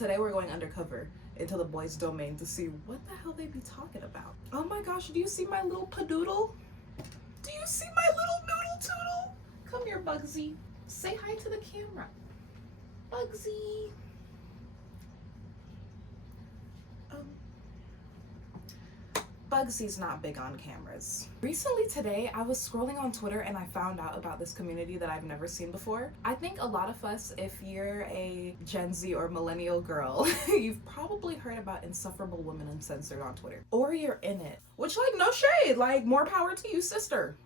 Today we're going undercover into the boys' domain to see what the hell they be talking about. Oh my gosh, do you see my little padoodle? Do you see my little noodle toodle? Come here, Bugsy. Say hi to the camera. Bugsy. Bugsy's not big on cameras. Recently today, I was scrolling on Twitter and I found out about this community that I've never seen before. I think a lot of us, if you're a Gen Z or millennial girl, you've probably heard about Insufferable Women Uncensored on Twitter. Or you're in it. Which, like, no shade, like, more power to you, sister.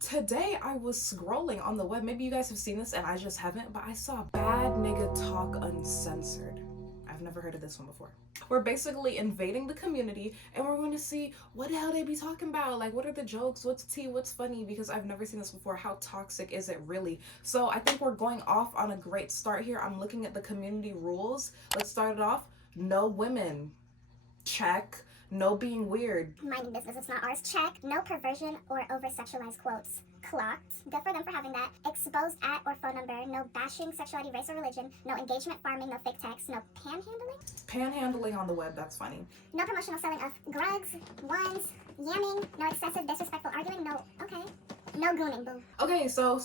Today I was scrolling on the web, maybe you guys have seen this and I just haven't, but I saw Bad Nigga Talk Uncensored. I've never heard of this one before. We're basically invading the community and we're going to see what the hell they be talking about. Like, what are the jokes? What's tea? What's funny? Because I've never seen this before. How toxic is it really? So I think we're going off on a great start here. I'm looking at the community rules. Let's start it off. No women. Check. No being weird. Minding business, it's not ours. Check. No perversion or over-sexualized quotes. Clocked. Good for them for having that. Exposed at or phone number. No bashing sexuality, race, or religion. No engagement farming. No fake text. No panhandling. Panhandling on the web, that's funny. No promotional selling of drugs, ones, yamming. No excessive disrespectful arguing. No, okay. No gooning, boo. Okay, so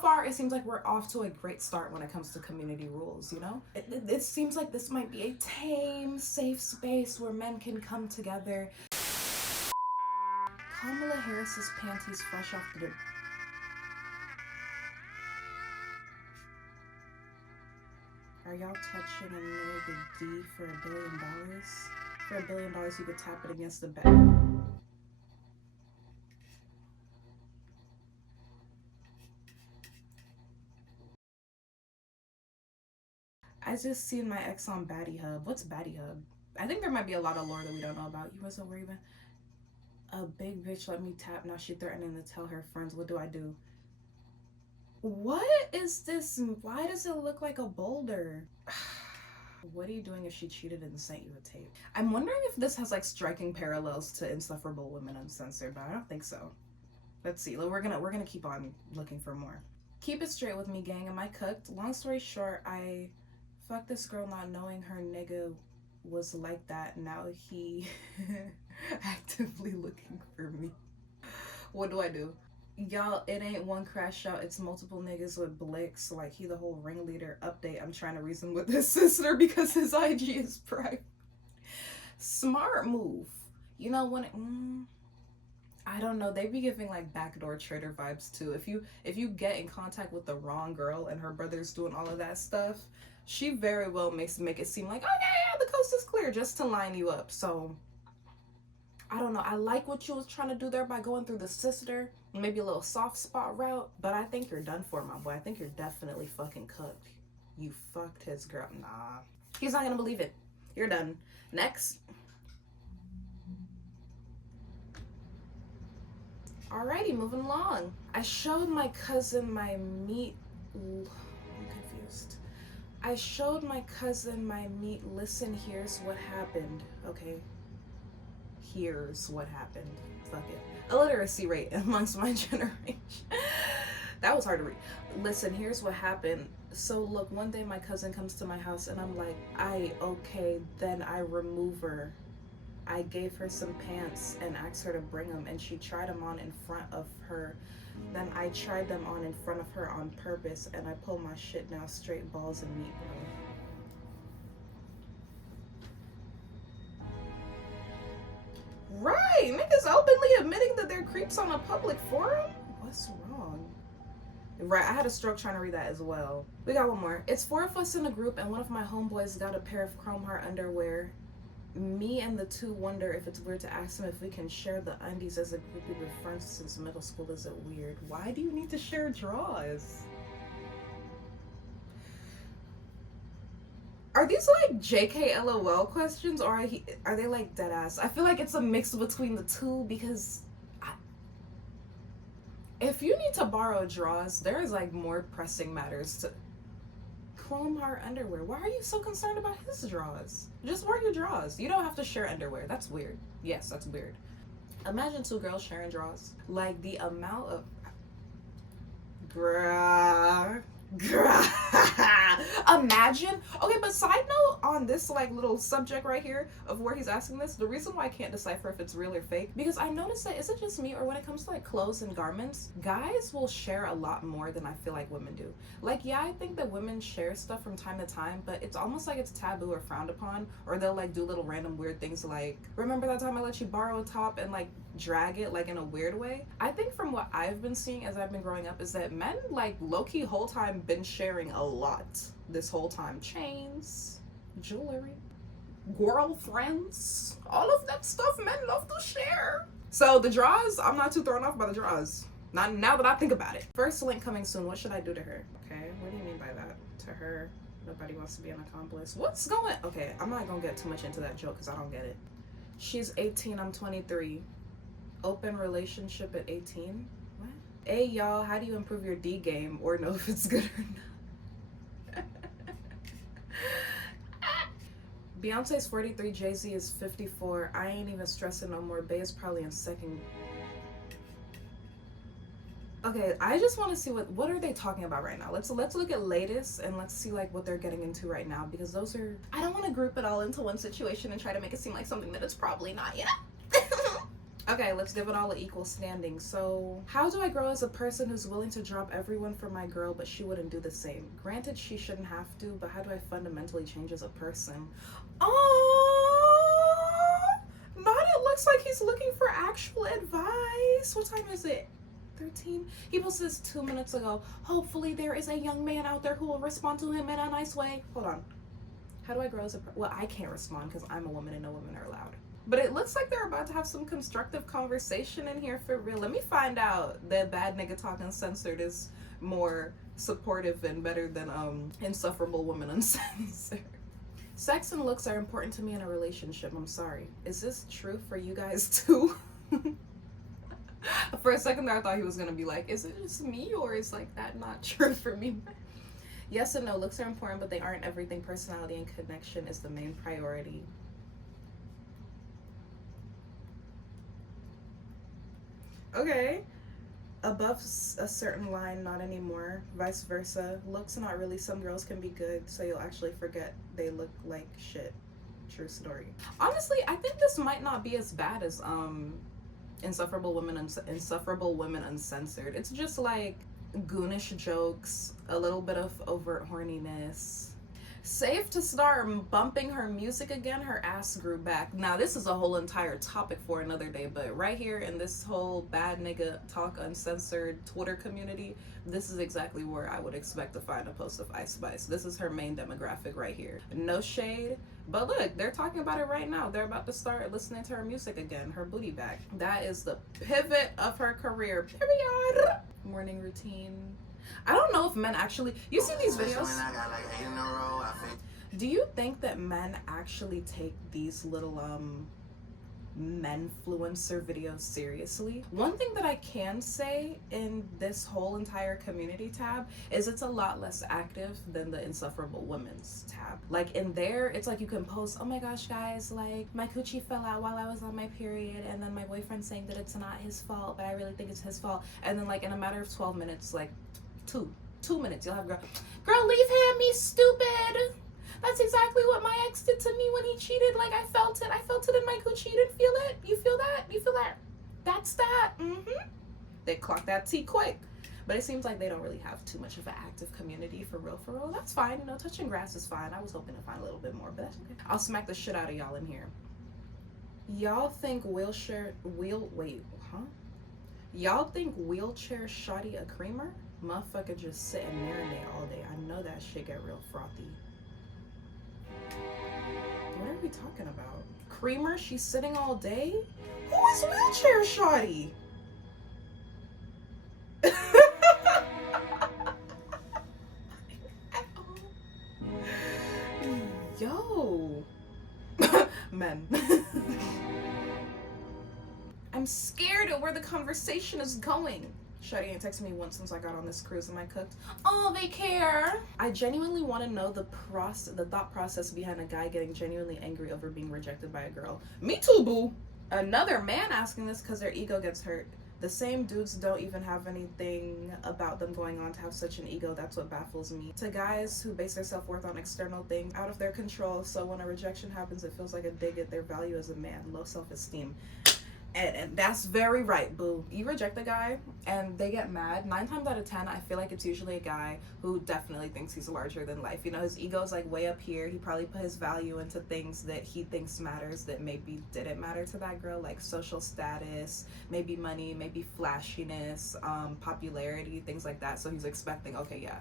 far it seems like we're off to a great start when it comes to community rules, you know? It seems like this might be a tame, safe space where men can come together. Kamala Harris's panties fresh off the... Are y'all touching a nigga D for $1 billion? For $1 billion, you could tap it against the back. I just seen my ex on Batty Hub. What's Batty Hub? I think there might be a lot of lore that we don't know about. You wasn't worried about? A big bitch let me tap. Now she threatening to tell her friends. What do I do? What is this? Why does it look like a boulder? What are you doing if she cheated and sent you a tape? I'm wondering if this has like striking parallels to Insufferable Women Uncensored, but I don't think so. Let's see. We're gonna keep on looking for more. Keep it straight with me, gang. Am I cooked? Long story short, I fucked this girl not knowing her nigga was like that. Now he actively looking for me. What do I do? Y'all, it ain't one crash out, it's multiple niggas with blicks. Like, he the whole ringleader. Update, I'm trying to reason with his sister because his IG is private. Smart move. You know, when it, I don't know, they be giving like backdoor trader vibes too. If you get in contact with the wrong girl and her brother's doing all of that stuff, she very well make it seem like, oh yeah, the coast is clear, just to line you up. So I don't know, I like what you was trying to do there by going through the sister, maybe a little soft spot route, but I think you're done for, my boy. I think you're definitely fucking cooked. You fucked his girl. Nah, he's not gonna believe it. You're done. Next. Alrighty, moving along. I showed my cousin my meat. I'm confused. I showed my cousin my meat. Listen, here's what happened. Okay. Here's what happened. Fuck it. Illiteracy rate amongst my generation. That was hard to read. Listen, here's what happened. So look, one day my cousin comes to my house and I'm like, okay, then I remove her. I gave her some pants and asked her to bring them, and she tried them on in front of her. Then I tried them on in front of her on purpose, and I pulled my shit down straight balls and meat, bro. Right, niggas openly admitting that they're creeps on a public forum? What's wrong? Right, I had a stroke trying to read that as well. We got one more. It's 4 of us in a group, and one of my homeboys got a pair of Chrome Heart underwear. Me and the two wonder if it's weird to ask them if we can share the undies as a group. We've been friends since middle school. Is it weird? Why do you need to share drawers? Are these like JK LOL questions, or are they like dead ass? I feel like it's a mix between the two, because if you need to borrow drawers, there is like more pressing matters to. Chrome Heart underwear. Why are you so concerned about his drawers? Just wear your drawers. You don't have to share underwear. That's weird. Yes, that's weird. Imagine two girls sharing drawers. Like the amount of... Bruh. Imagine. Okay, but side note on this like little subject right here of where he's asking this, the reason why I can't decipher if it's real or fake, because I noticed that, is it just me, or when it comes to like clothes and garments, guys will share a lot more than I feel like women do. Like, yeah, I think that women share stuff from time to time, but it's almost like it's taboo or frowned upon, or they'll like do little random weird things like, remember that time I let you borrow a top, and like drag it like in a weird way. I think from what I've been seeing as I've been growing up is that men like low-key whole time been sharing a lot this whole time. Chains, jewelry, girlfriends, all of that stuff men love to share. So the draws, I'm not too thrown off by the draws. Not now that I think about it. First link coming soon. What should I do to her? Okay, what do you mean by that? To her, nobody wants to be an accomplice. What's going? Okay, I'm not gonna get too much into that joke because I don't get it. She's 18, I'm 23. Open relationship at 18? What? Hey y'all, how do you improve your D game or know if it's good or not? Beyonce's 43, Jay-Z is 54. I ain't even stressing no more. Bey is probably in second. Okay, I just want to see what are they talking about right now. Let's look at latest and let's see like what they're getting into right now, because those are, I don't want to group it all into one situation and try to make it seem like something that it's probably not yet. Okay, let's give it all an equal standing. So, how do I grow as a person who's willing to drop everyone for my girl, but she wouldn't do the same? Granted, she shouldn't have to, but how do I fundamentally change as a person? Oh, not it looks like he's looking for actual advice. What time is it? 13. He posted this 2 minutes ago. Hopefully there is a young man out there who will respond to him in a nice way. Hold on. How do I grow as a well, I can't respond because I'm a woman and no women are allowed. But it looks like they're about to have some constructive conversation in here for real. Let me find out that Bad Nigga Talk Uncensored is more supportive and better than Insufferable Women Uncensored. Sex and looks are important to me in a relationship. I'm sorry. Is this true for you guys too? For a second there I thought he was gonna be like, is it just me or is like that not true for me? Yes and no, looks are important, but they aren't everything. Personality and connection is the main priority. Okay. Above a certain line, not anymore. Vice versa. Looks not really. Some girls can be good, so you'll actually forget they look like shit. True story. Honestly, I think this might not be as bad as Insufferable Women Uncensored. It's just like goonish jokes, a little bit of overt horniness. Safe to start bumping her music again, her ass grew back. Now this is a whole entire topic for another day, but right here in this whole Bad Nigga Talk Uncensored Twitter community, this is exactly where I would expect to find a post of Ice Spice. This is her main demographic right here. No shade, but look, they're talking about it right now. They're about to start listening to her music again, her booty back. That is the pivot of her career, period. Morning routine. I don't know if men actually, you see these videos? Do you think that men actually take these little menfluencer videos seriously? One thing that I can say in this whole entire community tab is it's a lot less active than the Insufferable Women's tab. Like in there, it's like you can post, oh my gosh guys, like my coochie fell out while I was on my period, and then my boyfriend's saying that it's not his fault, but I really think it's his fault. And then like in a matter of 12 minutes, like two minutes, you'll have girl leave him, he's stupid. That's exactly what my ex did to me when he cheated. Like I felt it in my coochie. You didn't feel it? You feel that? That's that. They clock that T quick. But it seems like they don't really have too much of an active community for real. That's fine, you know, touching grass is fine. I was hoping to find a little bit more, but that's okay. I'll smack the shit out of y'all in here. Y'all think wheelchair shotty a creamer? Motherfucker just sit and marinate all day. I know that shit get real frothy. What are we talking about? Creamer? She's sitting all day? Who is wheelchair shotty? Yo. Men. I'm scared of where the conversation is going. Shotty ain't texted me once since I got on this cruise and I cooked. Oh, they care. I genuinely want to know the thought process behind a guy getting genuinely angry over being rejected by a girl. Me too, boo. Another man asking this because their ego gets hurt. The same dudes don't even have anything about them going on to have such an ego. That's what baffles me. To guys who base their self-worth on external things out of their control, so when a rejection happens, it feels like a dig at their value as a man, low self-esteem. And that's very right, boo. You reject a guy and they get mad. 9 times out of 10, I feel like it's usually a guy who definitely thinks he's larger than life. You know, his ego's like way up here. He probably put his value into things that he thinks matters that maybe didn't matter to that girl, like social status, maybe money, maybe flashiness, popularity, things like that. So he's expecting, okay, yeah,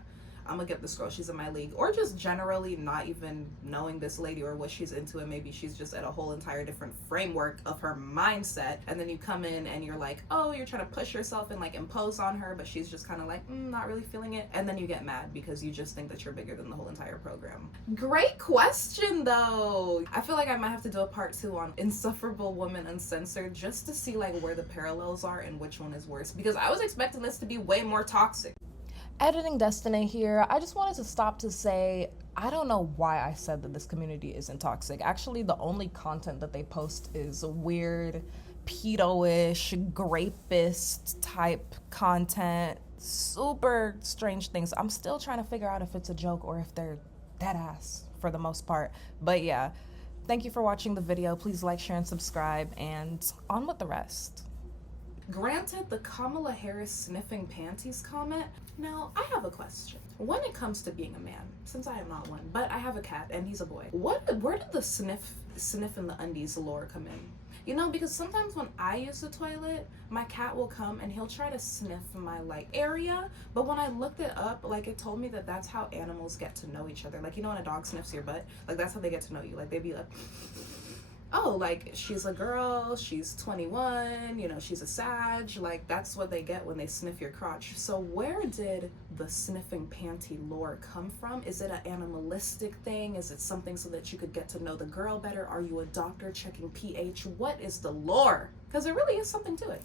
I'm gonna get this girl, she's in my league. Or just generally not even knowing this lady or what she's into, and maybe she's just at a whole entire different framework of her mindset. And then you come in and you're like, oh, you're trying to push yourself and like impose on her, but she's just kind of like, not really feeling it. And then you get mad because you just think that you're bigger than the whole entire program. Great question though. I feel like I might have to do a part 2 on Insufferable Woman Uncensored, just to see like where the parallels are and which one is worse, because I was expecting this to be way more toxic. Editing Destiny here. I just wanted to stop to say, I don't know why I said that this community isn't toxic. Actually, the only content that they post is weird, pedo-ish, grapist type content, super strange things. I'm still trying to figure out if it's a joke or if they're dead ass for the most part. But yeah, thank you for watching the video. Please like, share, and subscribe, and on with the rest. Granted, the Kamala Harris sniffing panties comment. Now, I have a question. When it comes to being a man, since I am not one, but I have a cat and he's a boy, where did the sniff in the undies lore come in? You know, because sometimes when I use the toilet, my cat will come and he'll try to sniff my like area, but when I looked it up, like it told me that that's how animals get to know each other. Like, you know when a dog sniffs your butt, like that's how they get to know you. Like they'd be like, oh, like she's a girl, she's 21, you know, she's a Sag, like that's what they get when they sniff your crotch. So where did the sniffing panty lore come from? Is it an animalistic thing? Is it something so that you could get to know the girl better? Are you a doctor checking pH? What is the lore? Because there really is something to it.